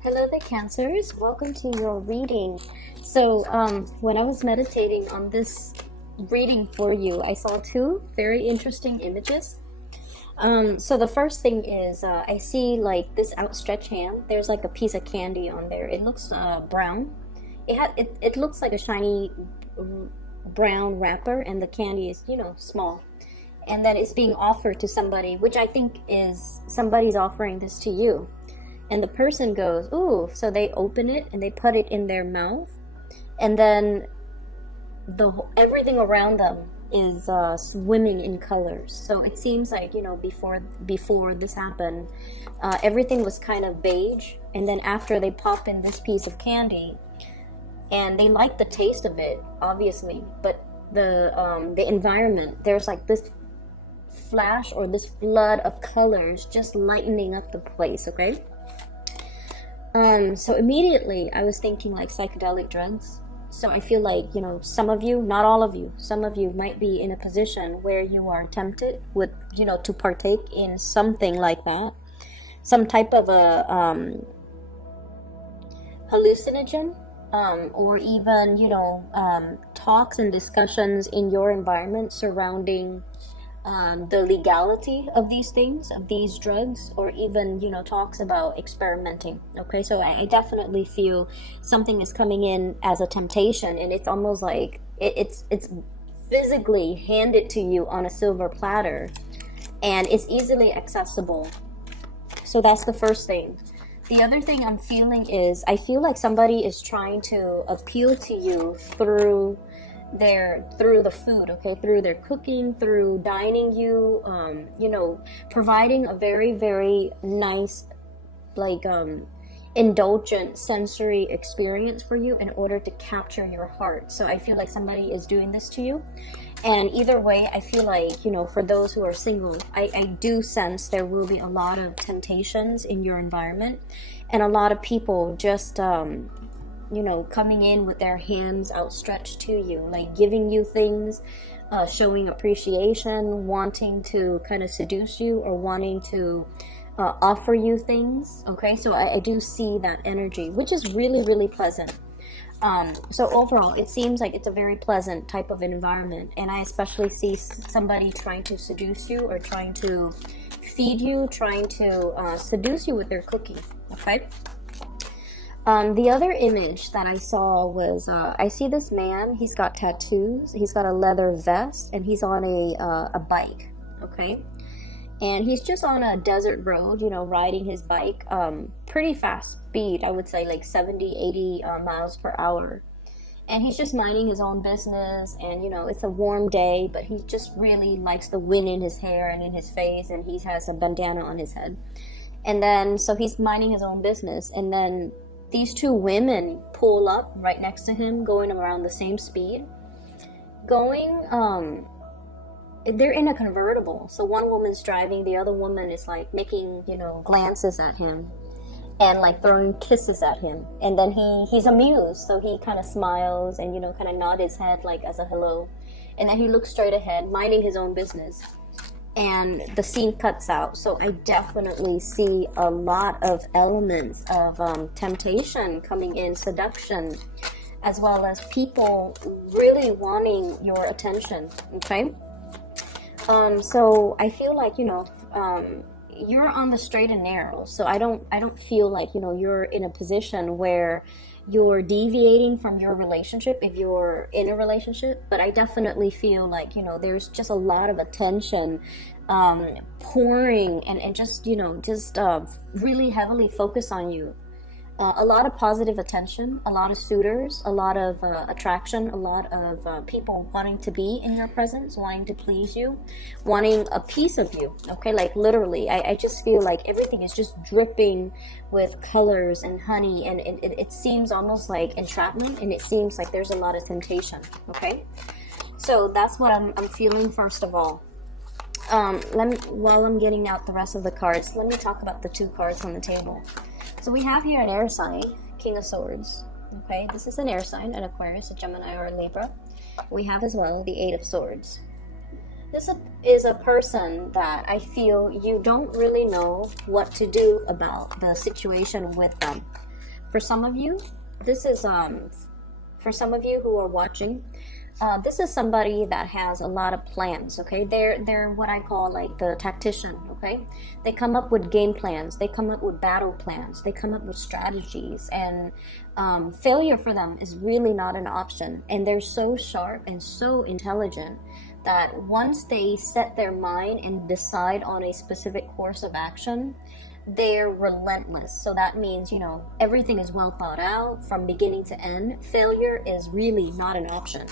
Hello there, Cancers. Welcome to your reading. So, when I was meditating on this reading for you, I saw two very interesting images. So the first thing is I see like this outstretched hand. There's like a piece of candy on there. It looks brown. It looks like a shiny brown wrapper, and the candy is small. And then it's being offered to somebody, which I think is somebody's offering this to you. And the person goes, ooh, so they open it and they put it in their mouth, and then everything around them is swimming in colors. So it seems like before this happened, everything was kind of beige, and then after they pop in this piece of candy, and they like the taste of it, obviously, but the environment, there's like this flash or this flood of colors just lightening up the place. Okay. So immediately I was thinking like psychedelic drugs. So I feel like, some of you, not all of you, some of you might be in a position where you are tempted with, to partake in something like that. Some type of a hallucinogen, or even, talks and discussions in your environment surrounding the legality of these things, of these drugs, or even talks about experimenting. Okay, so I definitely feel something is coming in as a temptation, and it's almost like it's physically handed to you on a silver platter, and it's easily accessible. So that's the first thing. The other thing I'm feeling is I feel like somebody is trying to appeal to you through the food, okay, through their cooking, through dining you, providing a very, very nice, like, indulgent sensory experience for you in order to capture your heart. So I feel like somebody is doing this to you. And either way, I feel like, for those who are single, I do sense there will be a lot of temptations in your environment, and a lot of people just, coming in with their hands outstretched to you, like giving you things, showing appreciation, wanting to kind of seduce you, or wanting to offer you things. Okay, so I do see that energy, which is really, really pleasant. So overall, it seems like it's a very pleasant type of environment, and I especially see somebody trying to seduce you, or trying to feed you, trying to seduce you with their cooking. Okay. The other image that I saw was, I see this man, he's got tattoos, he's got a leather vest, and he's on a bike, okay? And he's just on a desert road, riding his bike, pretty fast speed, I would say like 70, 80 miles per hour. And he's just minding his own business, and, it's a warm day, but he just really likes the wind in his hair and in his face, and he has a bandana on his head. And then, so he's minding his own business, and then these two women pull up right next to him, going around the same speed. They're in a convertible. So one woman's driving, the other woman is like making, glances at him, and like throwing kisses at him. And then he's amused, so he kind of smiles and, kind of nod his head like as a hello. And then he looks straight ahead, minding his own business. And the scene cuts out. So I definitely see a lot of elements of temptation coming in, seduction, as well as people really wanting your attention. Okay. So I feel like you're on the straight and narrow. So I don't feel like you're in a position where you're deviating from your relationship if you're in a relationship, but I definitely feel like there's just a lot of attention pouring, and just really heavily focus on you. A lot of positive attention, a lot of suitors, a lot of attraction, a lot of people wanting to be in your presence, wanting to please you, wanting a piece of you. Okay, like literally, I just feel like everything is just dripping with colors and honey, and it seems almost like entrapment, and it seems like there's a lot of temptation. Okay, so that's what I'm feeling first of all. While I'm getting out the rest of the cards, let me talk about the two cards on the table. So we have here an air sign, King of Swords. Okay, this is an air sign, an Aquarius, a Gemini, or a Libra. We have as well the Eight of Swords. This is a person that I feel you don't really know what to do about the situation with them. For some of you, this is for some of you who are watching, this is somebody that has a lot of plans. Okay, they're what I call like the tactician. Okay, they come up with game plans, they come up with battle plans, they come up with strategies, and failure for them is really not an option. And they're so sharp and so intelligent that once they set their mind and decide on a specific course of action, they're relentless. So that means, you know, everything is well thought out from beginning to end. Failure is really not an option.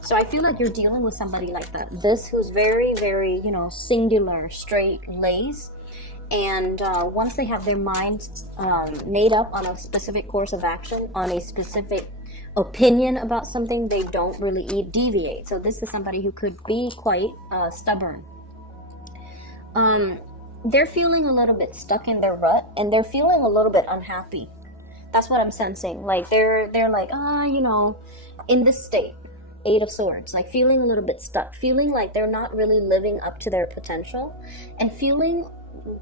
So I feel like you're dealing with somebody like that. This who's very, very, you know, singular, straight laced. And once they have their minds made up on a specific course of action, on a specific opinion about something, they don't really deviate. So this is somebody who could be quite stubborn. They're feeling a little bit stuck in their rut, and they're feeling a little bit unhappy. That's what I'm sensing. Like they're like, you know, in this state, 8 of Swords, like feeling a little bit stuck, feeling like they're not really living up to their potential, and feeling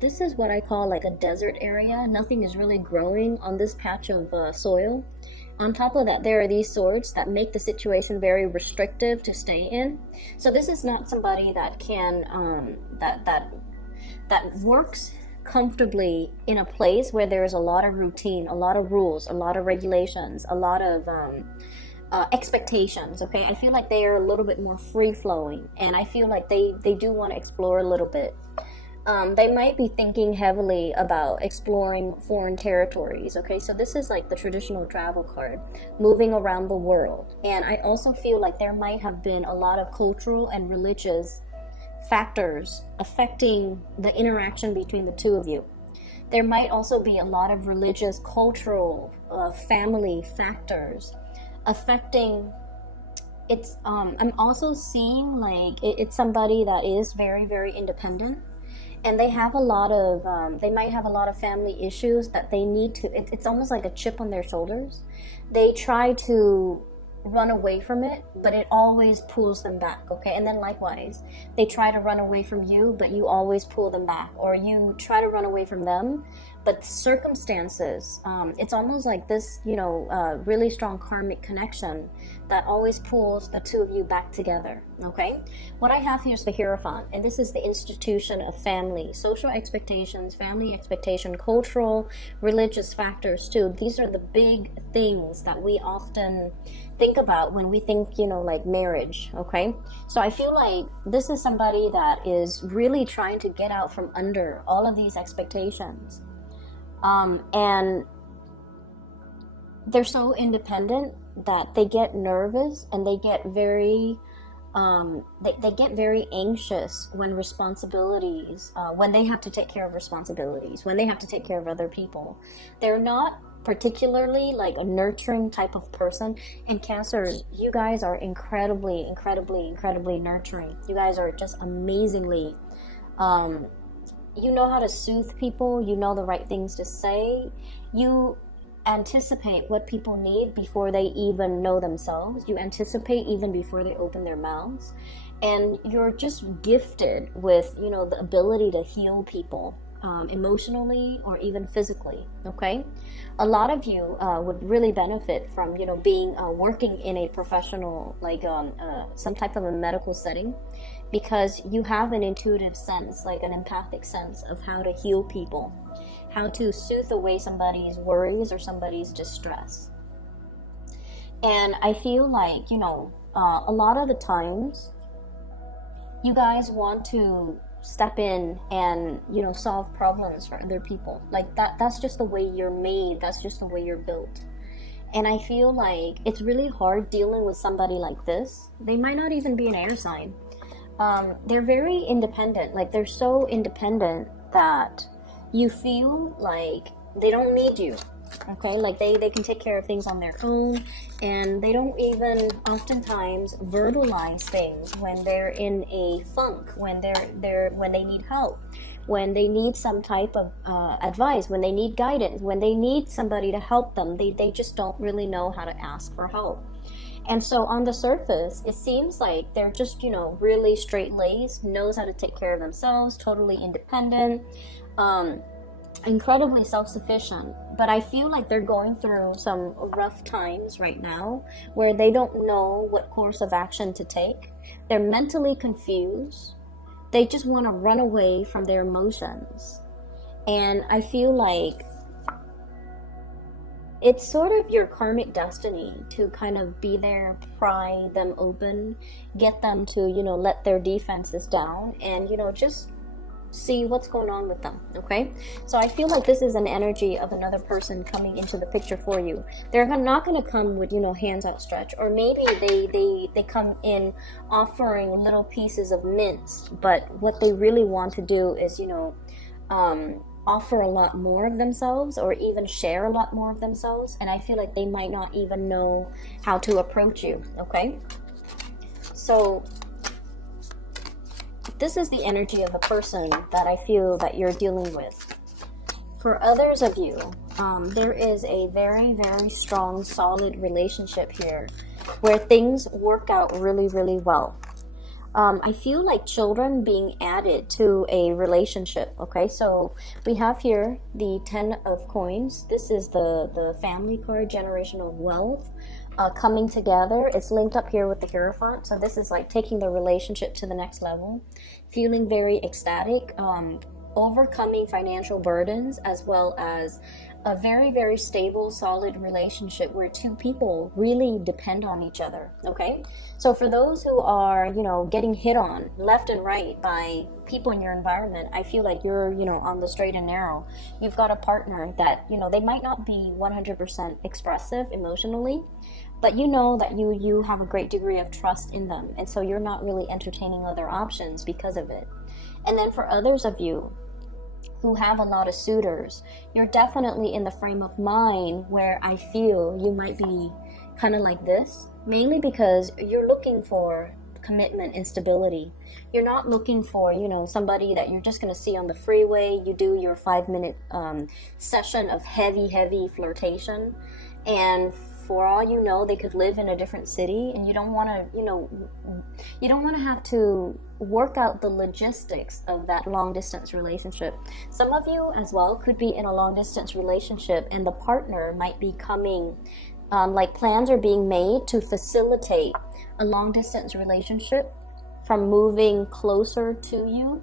this is what I call like a desert area. Nothing is really growing on this patch of soil. On top of that, there are these swords that make the situation very restrictive to stay in. So this is not somebody that can that works comfortably in a place where there is a lot of routine, a lot of rules, a lot of regulations, a lot of expectations. Okay, I feel like they are a little bit more free-flowing, and I feel like they do want to explore a little bit. They might be thinking heavily about exploring foreign territories. Okay, so this is like the traditional travel card, moving around the world. And I also feel like there might have been a lot of cultural and religious factors affecting the interaction between the two of you. There might also be a lot of religious, cultural, family factors affecting. It's I'm also seeing like it's somebody that is very, very independent, and they have a lot of they might have a lot of family issues that they need to, it's almost like a chip on their shoulders. They try to run away from it, but it always pulls them back. Okay, and then likewise, they try to run away from you, but you always pull them back, or you try to run away from them, but circumstances, it's almost like this, you know, really strong karmic connection that always pulls the two of you back together. Okay, what I have here is the Hierophant, and this is the institution of family, social expectations, family expectation, cultural, religious factors too. These are the big things that we often think about when we think, you know, like marriage. Okay, so I feel like this is somebody that is really trying to get out from under all of these expectations, and they're so independent that they get nervous, and they get very they get very anxious when responsibilities, when they have to take care of responsibilities, when they have to take care of other people. They're not particularly like a nurturing type of person. And Cancer, you guys are incredibly nurturing. You guys are just amazingly, you know how to soothe people, you know the right things to say, you anticipate what people need before they even know themselves, you anticipate even before they open their mouths, and you're just gifted with, you know, the ability to heal people, emotionally or even physically. Okay, a lot of you would really benefit from, you know, being working in a professional, like some type of a medical setting, because you have an intuitive sense, like an empathic sense of how to heal people, how to soothe away somebody's worries or somebody's distress. And I feel like, you know, a lot of the times you guys want to step in and, you know, solve problems for other people. Like that's just the way you're made, that's just the way you're built. And I feel like it's really hard dealing with somebody like this. They might not even be an air sign. They're very independent. Like they're so independent that you feel like they don't need you. Okay, like they can take care of things on their own, and they don't even oftentimes verbalize things when they're in a funk, when when they need help, when they need some type of advice, when they need guidance, when they need somebody to help them. They just don't really know how to ask for help. And so on the surface, it seems like they're just, you know, really straight-laced, knows how to take care of themselves, totally independent, incredibly self-sufficient, but I feel like they're going through some rough times right now where they don't know what course of action to take. They're mentally confused. They just want to run away from their emotions. And I feel like it's sort of your karmic destiny to kind of be there, pry them open, get them to, let their defenses down and, just see what's going on with them. Okay, so I feel like this is an energy of another person coming into the picture for you. They're not going to come with hands outstretched, or maybe they come in offering little pieces of mints, but what they really want to do is offer a lot more of themselves, or even share a lot more of themselves, and I feel like they might not even know how to approach you. Okay, so this is the energy of the person that I feel that you're dealing with. For others of you, there is a very, very strong, solid relationship here where things work out really, really well. I feel like children being added to a relationship. Okay, so we have here the 10 of coins. This is the family card, generational wealth. Coming together. It's linked up here with the Hierophant. So this is like taking the relationship to the next level, feeling very ecstatic, overcoming financial burdens, as well as a very, very stable, solid relationship where two people really depend on each other. Okay, so for those who are getting hit on left and right by people in your environment, I feel like you're on the straight and narrow. You've got a partner that they might not be 100% expressive emotionally, but that you have a great degree of trust in them, and so you're not really entertaining other options because of it. And then for others of you who have a lot of suitors, you're definitely in the frame of mind where I feel you might be kind of like this, mainly because you're looking for commitment and stability. You're not looking for somebody that you're just going to see on the freeway. You do your 5-minute session of heavy flirtation, and for all you know, they could live in a different city, and you don't want to have to work out the logistics of that long distance relationship. Some of you as well could be in a long distance relationship, and the partner might be coming, like plans are being made to facilitate a long distance relationship, from moving closer to you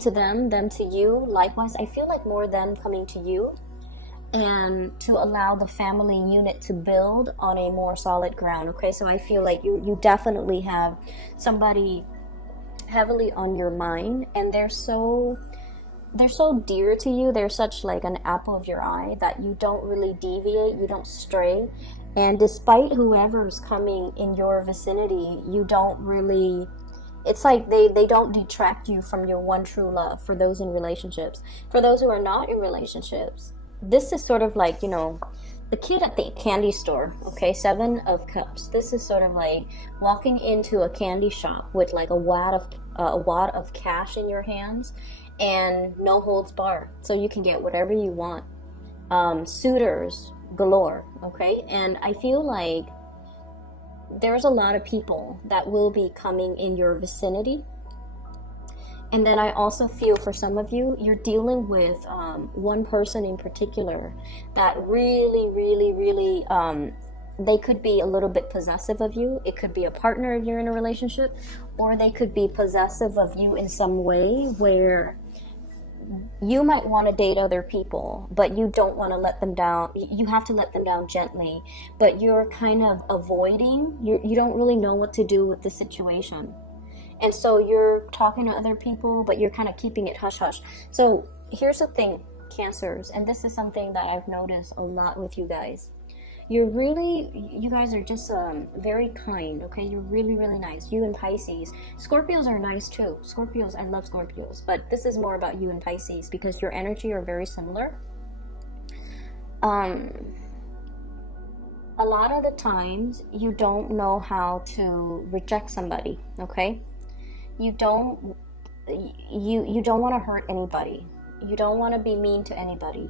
to them to you. Likewise, I feel like more them coming to you, and to allow the family unit to build on a more solid ground. Okay, so I feel like you definitely have somebody heavily on your mind, and they're so dear to you. They're such like an apple of your eye that you don't really deviate, you don't stray, and despite whoever's coming in your vicinity, you don't really, it's like they don't detract you from your one true love. For those in relationships, for those who are not in relationships, this is sort of like the kid at the candy store. Okay, 7 of Cups. This is sort of like walking into a candy shop with like a wad of cash in your hands, and no holds barred, so you can get whatever you want. Suitors galore. Okay, and I feel like there's a lot of people that will be coming in your vicinity. And then I also feel for some of you, you're dealing with one person in particular that really, they could be a little bit possessive of you. It could be a partner if you're in a relationship, or they could be possessive of you in some way where you might want to date other people, but you don't want to let them down. You have to let them down gently, but you're kind of avoiding. You don't really know what to do with the situation. And so you're talking to other people, but you're kind of keeping it hush-hush. So here's the thing, Cancers, and this is something that I've noticed a lot with you guys. You guys are just very kind, okay? You're really nice. You and Pisces. Scorpios are nice too. I love Scorpios. But this is more about you and Pisces because your energy are very similar. A lot of the times, you don't know how to reject somebody, okay? You don't want to hurt anybody. You don't want to be mean to anybody.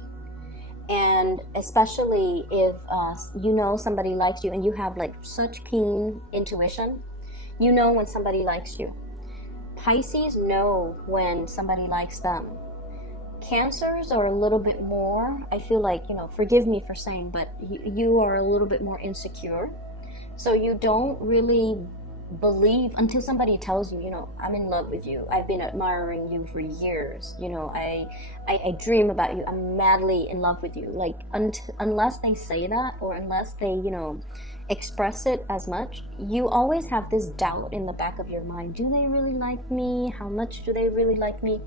And especially if somebody likes you and you have like such keen intuition, you know when somebody likes you. Pisces know when somebody likes them. Cancers are a little bit more, I feel like, forgive me for saying, but you are a little bit more insecure. So you don't really believe until somebody tells you, I'm in love with you. I've been admiring you for years. I dream about you. I'm madly in love with you. Like, unless they say that, or unless they, express it as much, you always have this doubt in the back of your mind. Do they really like me? How much do they really like me?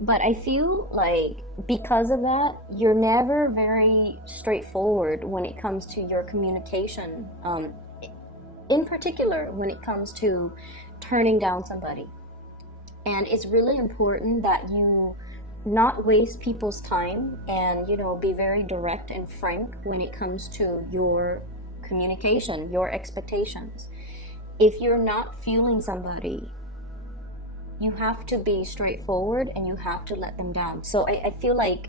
But I feel like because of that, you're never very straightforward when it comes to your communication. In particular, when it comes to turning down somebody. And it's really important that you not waste people's time and, be very direct and frank when it comes to your communication, your expectations. If you're not feeling somebody, you have to be straightforward and you have to let them down. So I feel like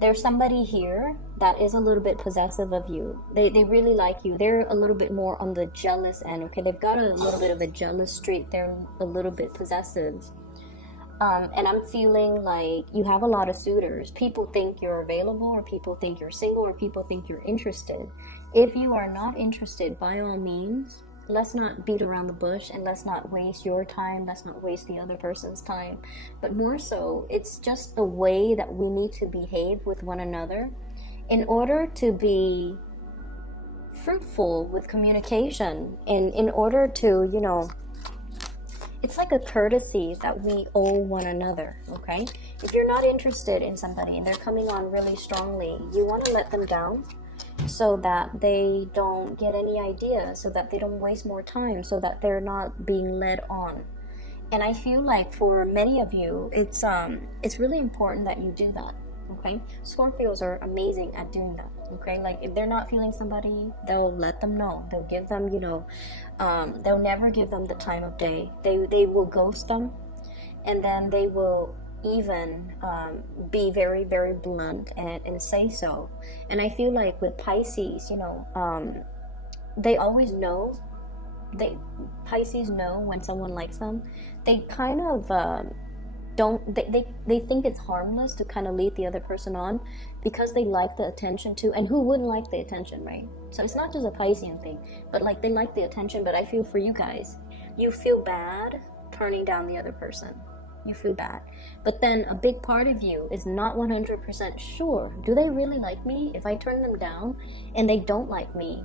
there's somebody here that is a little bit possessive of you. They really like you. They're a little bit more on the jealous end, okay? They've got a little bit of a jealous streak. They're a little bit possessive. And I'm feeling like you have a lot of suitors. People think you're available, or people think you're single, or people think you're interested. If you are not interested, by all means, let's not beat around the bush, and let's not waste your time. Let's not waste the other person's time. But more so, it's just the way that we need to behave with one another in order to be fruitful with communication, and in order to, it's like a courtesy that we owe one another, okay? If you're not interested in somebody and they're coming on really strongly, you want to let them down, so that they don't get any ideas, so that they don't waste more time, so that they're not being led on. And I feel like for many of you, it's really important that you do that, okay? Scorpios are amazing at doing that, okay? Like, if they're not feeling somebody, they'll let them know. They'll give them, they'll never give them the time of day. They will ghost them, and then they will even be very, very blunt and say so. And I feel like with Pisces, they always know. Pisces know when someone likes them. They kind of they think it's harmless to kind of lead the other person on, because they like the attention too. And who wouldn't like the attention, right? So it's not just a Piscean thing, but like, they like the attention. But I feel for you guys, you feel bad turning down the other person. You feel bad. But then a big part of you is not 100% sure. Do they really like me? If I turn them down and they don't like me,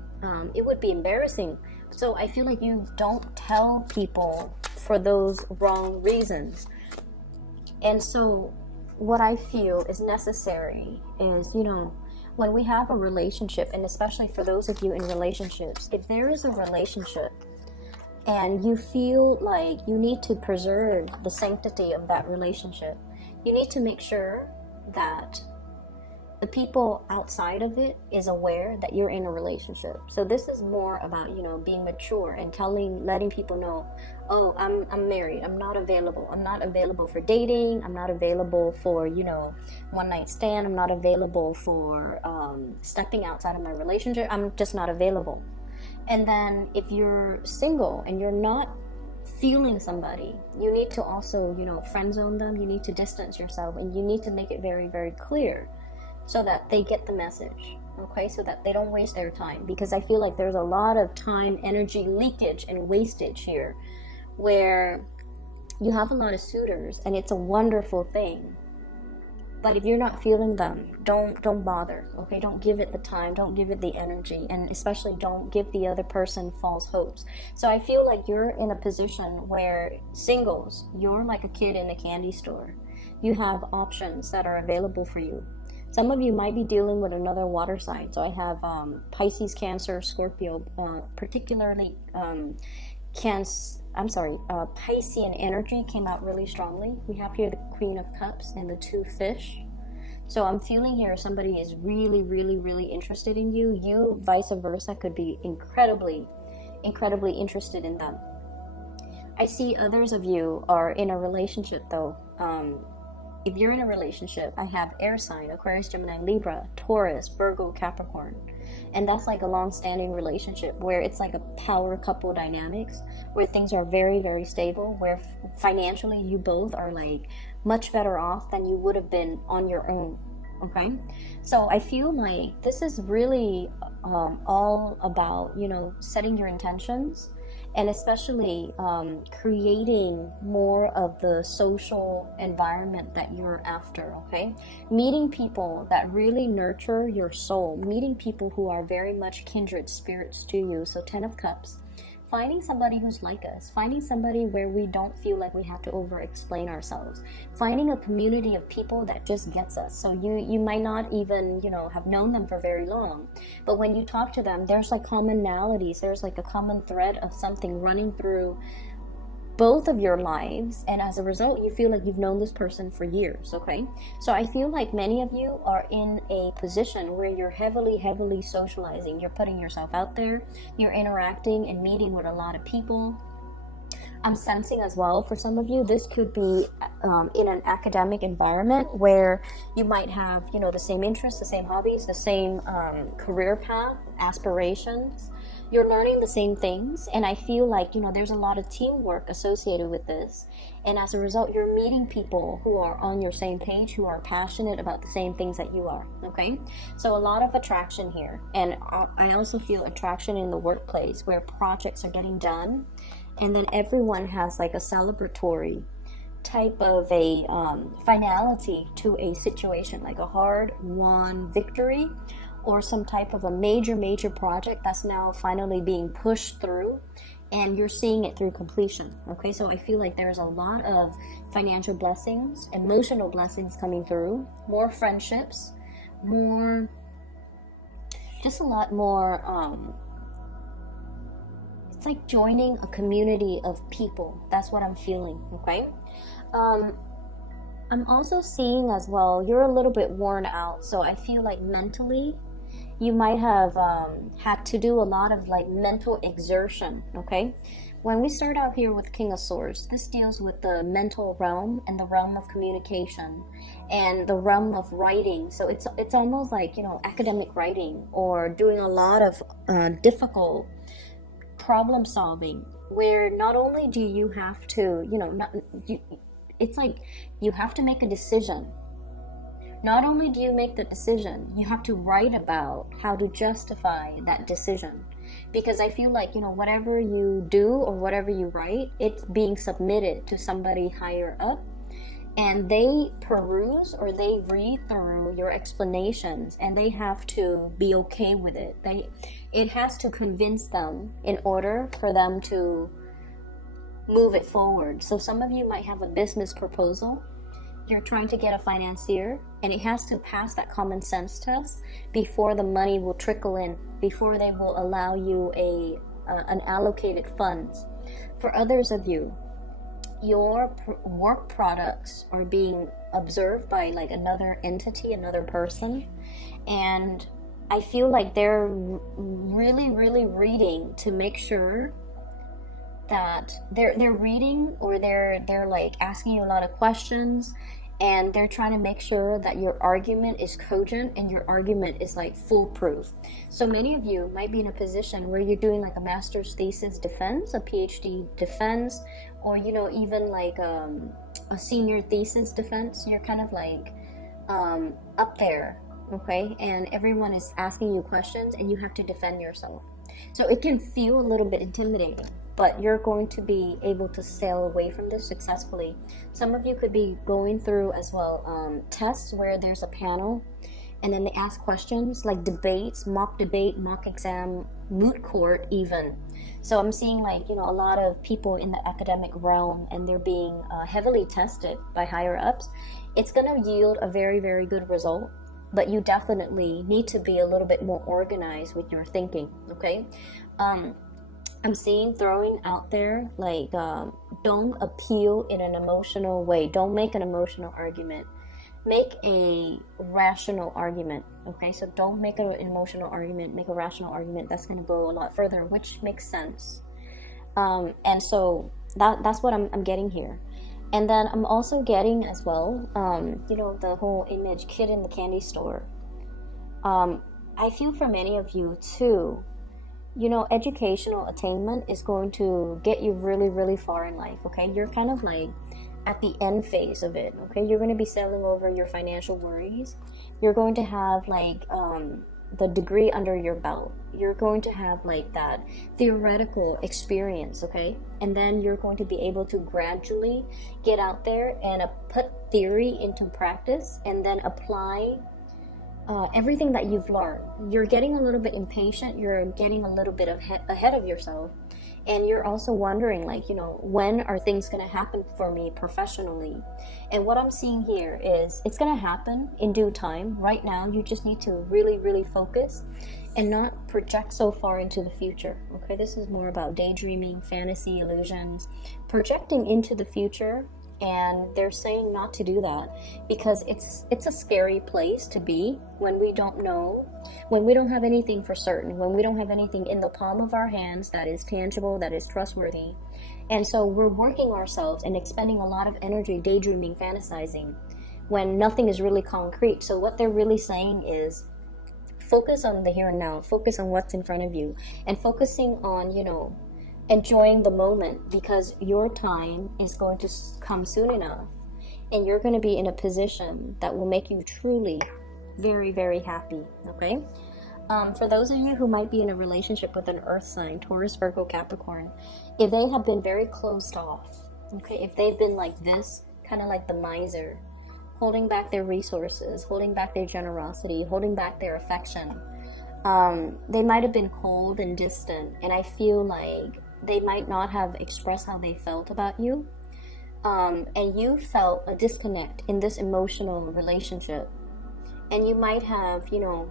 it would be embarrassing. So I feel like you don't tell people for those wrong reasons. And so what I feel is necessary is, when we have a relationship, and especially for those of you in relationships, if there is a relationship and you feel like you need to preserve the sanctity of that relationship, you need to make sure that the people outside of it is aware that you're in a relationship. So this is more about, being mature and letting people know, oh, I'm married. I'm not available. I'm not available for dating. I'm not available for, one night stand. I'm not available for stepping outside of my relationship. I'm just not available. And then if you're single and you're not feeling somebody, you need to also, friend zone them. You need to distance yourself, and you need to make it very, very clear so that they get the message, okay? So that they don't waste their time. Because I feel like there's a lot of time, energy leakage and wastage here, where you have a lot of suitors, and it's a wonderful thing. But if you're not feeling them, don't bother, okay? Don't give it the time, don't give it the energy, and especially don't give the other person false hopes. So I feel like you're in a position where singles, you're like a kid in a candy store. You have options that are available for you. Some of you might be dealing with another water sign. So I have Pisces, Cancer, Scorpio, particularly Piscean energy came out really strongly. We have here the Queen of Cups and the two fish. So I'm feeling here somebody is really, really, really interested in you. You, vice versa, could be incredibly, incredibly interested in them. I see others of you are in a relationship though. if you're in a relationship, I have air sign, Aquarius, Gemini, Libra, Taurus, Virgo, Capricorn. And that's like a long-standing relationship where it's like a power couple dynamics, where things are very, very stable, where financially you both are like much better off than you would have been on your own. Okay, so I feel like this is really all about, you know, setting your intentions, and especially creating more of the social environment that you're after. Okay, meeting people that really nurture your soul, meeting people who are very much kindred spirits to you. So 10 of Cups, finding somebody who's like us, finding somebody where we don't feel like we have to over explain ourselves, finding a community of people that just gets us. So you might not even, you know, have known them for very long, but when you talk to them, there's like commonalities, there's like a common thread of something running through both of your lives, and as a result you feel like you've known this person for years. Okay, so I feel like many of you are in a position where you're heavily socializing, you're putting yourself out there, you're interacting and meeting with a lot of people. I'm sensing as well, for some of you, this could be in an academic environment where you might have, you know, the same interests, the same hobbies, the same career path, aspirations. You're learning the same things, and I feel like, you know, there's a lot of teamwork associated with this, and as a result you're meeting people who are on your same page, who are passionate about the same things that you are. Okay, so a lot of attraction here, and I also feel attraction in the workplace where projects are getting done, and then everyone has like a celebratory type of a finality to a situation, like a hard-won victory, or some type of a major project that's now finally being pushed through, and you're seeing it through completion. Okay, so I feel like there's a lot of financial blessings, emotional blessings coming through, more friendships, more, just a lot more, it's like joining a community of people. That's what I'm feeling. Okay, I'm also seeing as well, you're a little bit worn out, so I feel like mentally you might have had to do a lot of like mental exertion. Okay, when we start out here with King of Swords, this deals with the mental realm and the realm of communication and the realm of writing. So it's almost like, you know, academic writing, or doing a lot of difficult problem solving, where not only do you have to, you know, it's like you have to make a decision. Not only do you make the decision, you have to write about how to justify that decision. Because I feel like, you know, whatever you do or whatever you write, it's being submitted to somebody higher up, and they peruse or they read through your explanations, and they have to be okay with it. It has to convince them in order for them to move it forward. So some of you might have a business proposal. You're trying to get a financier, and it has to pass that common sense test before the money will trickle in, before they will allow you an allocated funds. For others of you, your work products are being observed by like another entity, another person, and I feel like they're really reading to make sure that they're reading, or they're like asking you a lot of questions, and they're trying to make sure that your argument is cogent and your argument is like foolproof. So many of you might be in a position where you're doing like a master's thesis defense, a PhD defense, or, you know, even like a senior thesis defense. You're kind of like up there, okay, and everyone is asking you questions and you have to defend yourself. So it can feel a little bit intimidating, but you're going to be able to sail away from this successfully. Some of you could be going through as well tests where there's a panel, and then they ask questions like debates, mock debate, mock exam, moot court even. So I'm seeing like, you know, a lot of people in the academic realm, and they're being heavily tested by higher ups. It's going to yield a very good result, but you definitely need to be a little bit more organized with your thinking. Okay, I'm seeing throwing out there like don't appeal in an emotional way. Don't make an emotional argument. Make a rational argument. Okay, so don't make an emotional argument, make a rational argument. That's going to go a lot further, which makes sense. And so that's what I'm getting here. And then I'm also getting as well, you know, the whole image kid in the candy store. I feel for many of you too, you know, educational attainment is going to get you really, really far in life, okay? You're kind of like at the end phase of it, okay? You're going to be sailing over your financial worries. You're going to have like the degree under your belt. You're going to have like that theoretical experience, okay? And then you're going to be able to gradually get out there and put theory into practice and then apply everything that you've learned. You're getting a little bit impatient. You're getting a little bit ahead of yourself. And you're also wondering, like, you know, when are things going to happen for me professionally? And what I'm seeing here is it's going to happen in due time. Right now, you just need to really, really focus and not project so far into the future. Okay, this is more about daydreaming, fantasy, illusions, projecting into the future. And they're saying not to do that because it's a scary place to be when we don't know, when we don't have anything for certain, when we don't have anything in the palm of our hands that is tangible, that is trustworthy. And so we're working ourselves and expending a lot of energy daydreaming, fantasizing when nothing is really concrete. So what they're really saying is focus on the here and now, focus on what's in front of you, and focusing on, you know, enjoying the moment, because your time is going to come soon enough and you're going to be in a position that will make you truly very, very happy. Okay, for those of you who might be in a relationship with an earth sign, Taurus, Virgo, Capricorn, if they have been very closed off, okay, if they've been like this, kind of like the miser, holding back their resources, holding back their generosity, holding back their affection, they might have been cold and distant, and I feel like they might not have expressed how they felt about you, and you felt a disconnect in this emotional relationship, and you might have, you know,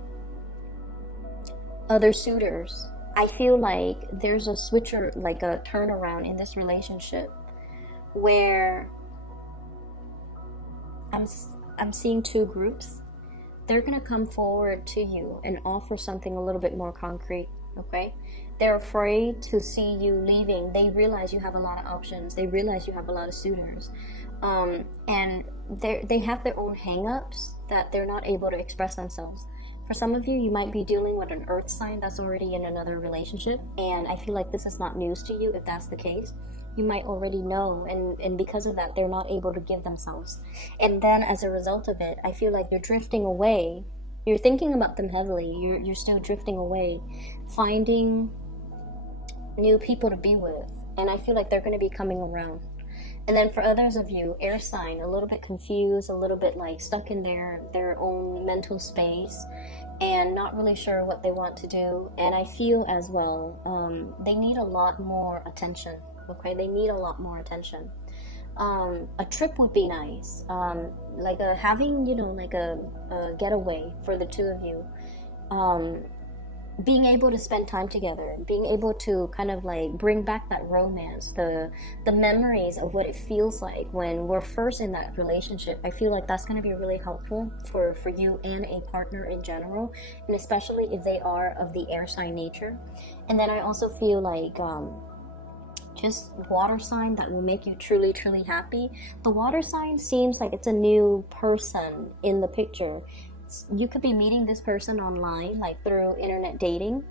other suitors. I feel like there's a switcher, like a turnaround in this relationship where I'm seeing two groups. They're gonna come forward to you and offer something a little bit more concrete. Okay, they're afraid to see you leaving. They realize you have a lot of options. They realize you have a lot of suitors, and they have their own hang-ups that they're not able to express themselves. For some of you, you might be dealing with an earth sign that's already in another relationship, and I feel like this is not news to you if that's the case. You might already know, and because of that, they're not able to give themselves. And then as a result of it, I feel like you're drifting away. You're thinking about them heavily. You're still drifting away, finding new people to be with. And I feel like they're going to be coming around. And then for others of you, air sign, a little bit confused, a little bit like stuck in their own mental space and not really sure what they want to do. And I feel as well, they need a lot more attention. Okay, they need a lot more attention. A trip would be nice, like having, you know, like a getaway for the two of you, being able to spend time together, being able to kind of like bring back that romance, the memories of what it feels like when we're first in that relationship. I feel like that's going to be really helpful for you and a partner in general, and especially if they are of the air sign nature. And then I also feel like just water sign that will make you truly, truly happy. The water sign seems like it's a new person in the picture. You could be meeting this person online, like through internet dating.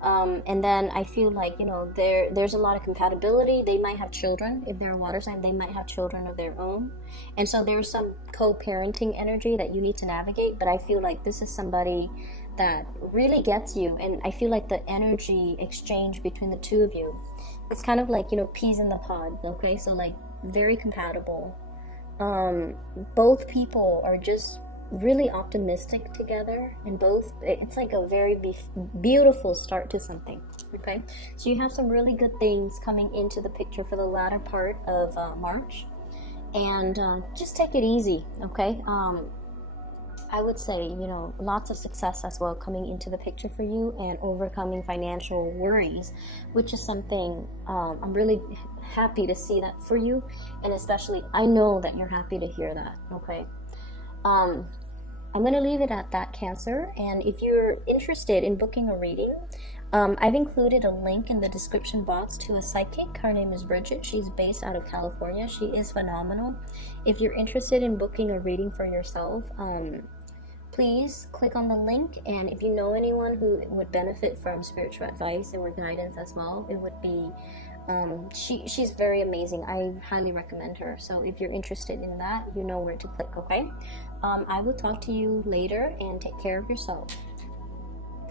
And then I feel like, you know, there's a lot of compatibility. They might have children. If they're a water sign, they might have children of their own. And so there's some co-parenting energy that you need to navigate. But I feel like this is somebody that really gets you. And I feel like the energy exchange between the two of you, it's kind of like, you know, peas in the pod. Okay, so like very compatible. Both people are just really optimistic together, and both, it's like a very beautiful start to something. Okay, so you have some really good things coming into the picture for the latter part of March, and just take it easy. Okay, I would say, you know, lots of success as well coming into the picture for you, and overcoming financial worries, which is something I'm really happy to see that for you, and especially I know that you're happy to hear that. Okay, I'm going to leave it at that, Cancer. And if you're interested in booking a reading, I've included a link in the description box to a psychic. Her name is Bridget. She's based out of California. She is phenomenal. If you're interested in booking a reading for yourself, please click on the link. And if you know anyone who would benefit from spiritual advice or guidance as well, it would be she's very amazing. I highly recommend her. So if you're interested in that, you know where to click. Okay, I will talk to you later, and take care of yourself.